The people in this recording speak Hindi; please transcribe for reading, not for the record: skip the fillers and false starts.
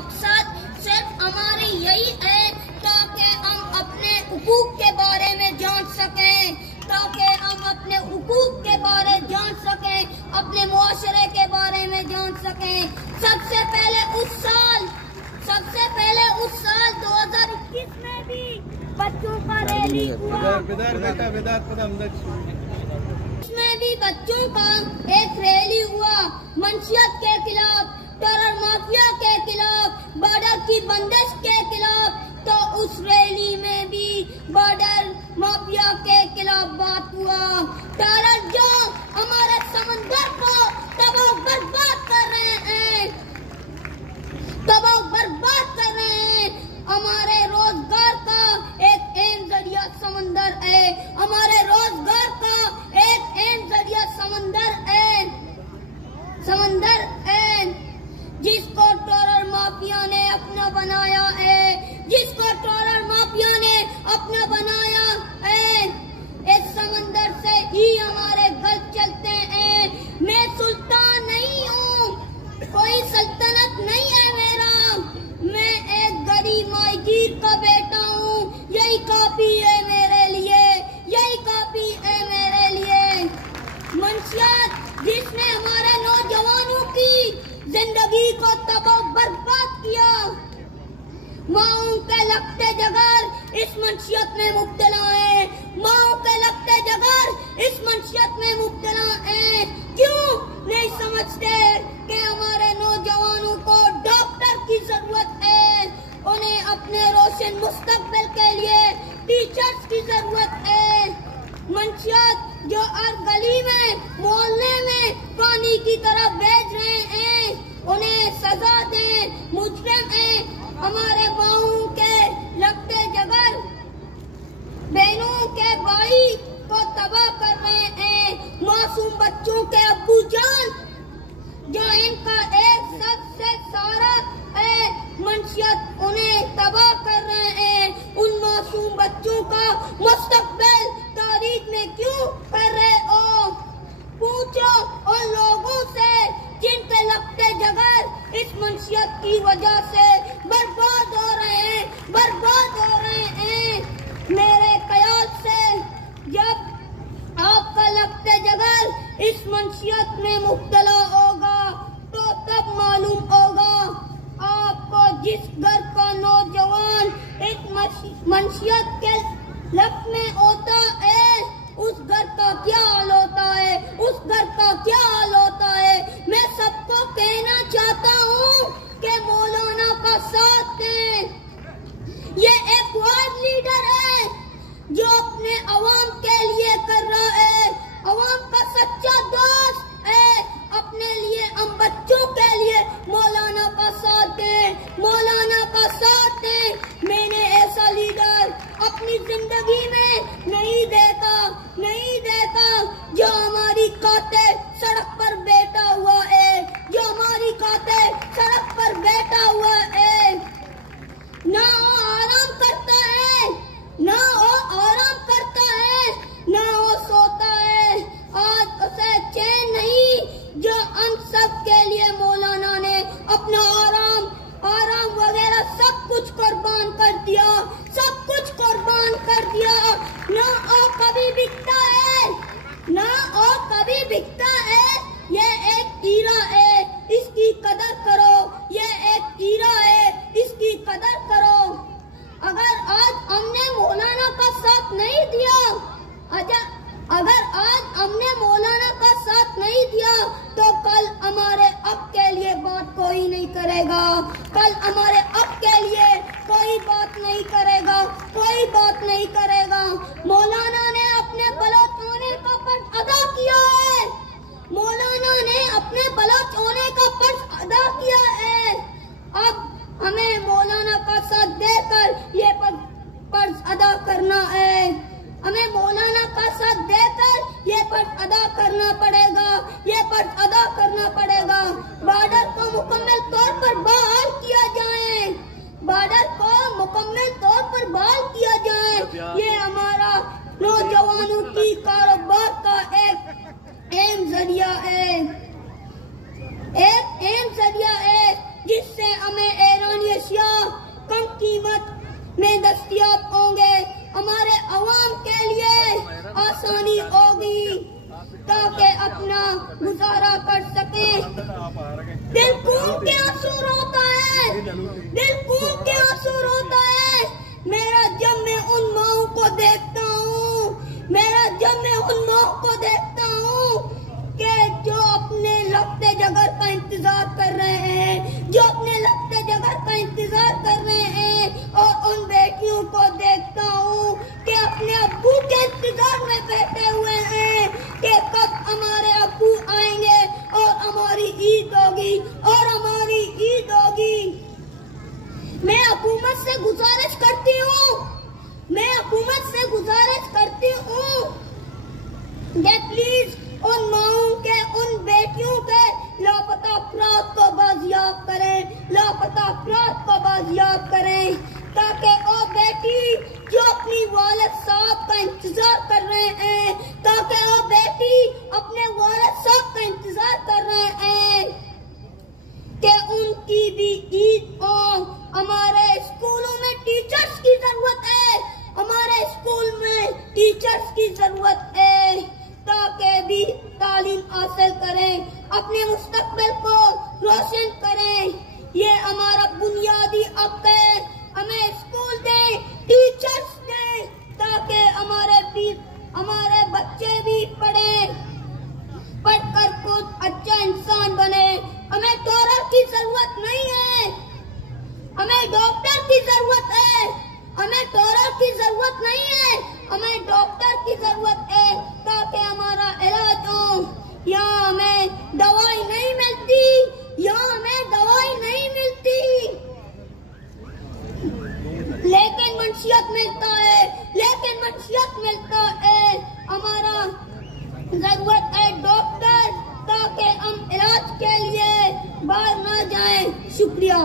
मकसद सिर्फ हमारी यही है ताकि हम अपने हुकूक के बारे में जान सकें, ताकि हम अपने हुकूक के बारे जान सकें, अपने मुआशरे के बारे में जान सकें। सबसे पहले उस साल 2021 में भी बच्चों का रैली हुआ, इसमें भी बच्चों का एक रैली हुआ मंशियत के खिलाफ, टेरर माफिया के खिलाफ, बॉर्डर की बंदिश के खिलाफ। तो उस रैली में भी बॉर्डर माफिया के खिलाफ बात हुआ। टेरर जो हमारे समंदर को तबाह बर्बाद कर रहे हैं, हमारे रोजगार का एक अहम जरिया समंदर है, हमारे रोजगार का एक अहम जरिया समंदर है, जिसको टेरर माफिया ने अपना बनाया है, इस समंदर से ही हमारे गल चलते हैं। मैं सुल्तान नहीं हूँ, कोई सल्तनत नहीं है मेरा, मैं एक गरीब माहीगीर का बेटा हूँ। यही काफी है मेरे लिए, मंशियत जिसने हमारे नौजवानों की जिंदगी को तबाह बर्बाद किया। माओ के लगते जगर इस मंशियत में मुब्तला है, क्यों नहीं समझते कि हमारे नौजवानों को डॉक्टर की जरूरत है, उन्हें अपने रोशन मुस्तकबिल के लिए टीचर्स की जरूरत है। मंशियत जो हर गली में, मोहल्ले में पानी की तरह भेज रहे हैं, उन्हें सजा दें। मुजरिम हैं हमारे माओ के लगते जगर बहनों के भाई को तबाह कर रहे हैं। मासूम बच्चों के अब्बू जान जो इनका एक सबसे सारा है, मंशियत उन्हें तबाह कर रहे हैं। उन मासूम बच्चों का मुस्तकबिल तारीख में क्यों कर रहे हो? पूछो उन लोगों से जिनके लगते जगह इस मंशियत की वजह से बर्बाद हो रहे हैं। मेरे ख्याल से जब आपका लगते जगह इस मंशियत में मुब्तला होगा तो तब मालूम होगा आपको, जिस घर का नौजवान इस मंशियत के लप में होता है, उस घर का क्या हाल होता है, मैं सबको कहना चाहता हूँ कि मौलाना का साथ दें। ये एक वार्ड लीडर है जो अपने अवाम के लिए कर रहा है, अवाम का सच्चा दोस्त है, अपने लिए, हम बच्चों के लिए मौलाना का साथ दें। मैंने ऐसा लीडर अपनी जिंदगी में नहीं देखा जो हमारी खातिर सड़क पर बैठा हुआ है, ना वो आराम करता है, ना वो सोता है। आज उसे चैन नहीं जो हम सब के लिए मौलाना ने अपना आराम वगैरह सब कुछ कुर्बान कर दिया, ना वो कभी बिकता है, ये एक हीरा है, इसकी कदर करो, कदर करो। अगर आज हमने मौलाना का साथ नहीं दिया, तो कल हमारे अब के लिए बात कोई नहीं करेगा, मौलाना ने अपने बलोच होने का फर्ज अदा किया है, अब हमें मौलाना का साथ देकर ये फर्ज अदा करना है, बॉर्डर को मुकम्मल तौर पर बहाल किया जाए, ये हमारा नौजवानों की कारोबार का एक अहम जरिया है, जिससे हमें ऐलान दिल खून के आंसू रोता है मेरा जब मैं उन माओं को देखता हूँ, मेरा जब मैं उन माओं को देखता हूँ कि जो अपने लगते जगह का इंतजार कर रहे हैं, जो अपने लगते जगह का इंतजार कर रहे हैं, और उन बेटियों को देखता हूँ कि अपने अब्बू के इंतजार में बैठे हुए हैं कि कब हमारे अब्बू आएंगे और हमारी ईद होगी और हमारी ईद होगी। मैं हुकूमत से गुजारिश करती हूँ, मैं हुकूमत से गुजारिश करती हूँ कि प्लीज उन माओं के, उन बेटियों के लापता अफराद को बाजियाब करें, लापता अफराद को बाजियाब करें, ताकि वो बेटी जो अपनी वालिद साहब का इंतजार कर रहे हैं, ताकि वो बेटी अपने वालिद साहब का इंतजार कर रहे हैं कि उनकी भी ईद हो। हमारे स्कूलों में टीचर्स की जरूरत है, हमारे स्कूल में टीचर्स की जरूरत है, ताकि भी तालीम हासिल करें, अपने मुस्तकबिल को रोशन करें। ये हमारा बुनियादी हक है, हमें स्कूल दें, टीचर्स दें, ताकि हमारे बच्चे भी पढ़ें, पढ़कर कुछ अच्छा इंसान बने। हमें डॉक्टर की जरूरत नहीं है, हमें डॉक्टर की जरूरत है, हमें डॉक्टर की जरूरत नहीं है, हमें डॉक्टर की जरूरत है ताकि हमारा इलाज हो। यहाँ हमें दवाई नहीं मिलती, यहाँ हमें दवाई नहीं मिलती, लेकिन मंशियत मिलता है, लेकिन मंशियत मिलता है। हमारा जरूरत है डॉक्टर, ताकि हम इलाज के लिए बाहर ना जाएं। शुक्रिया।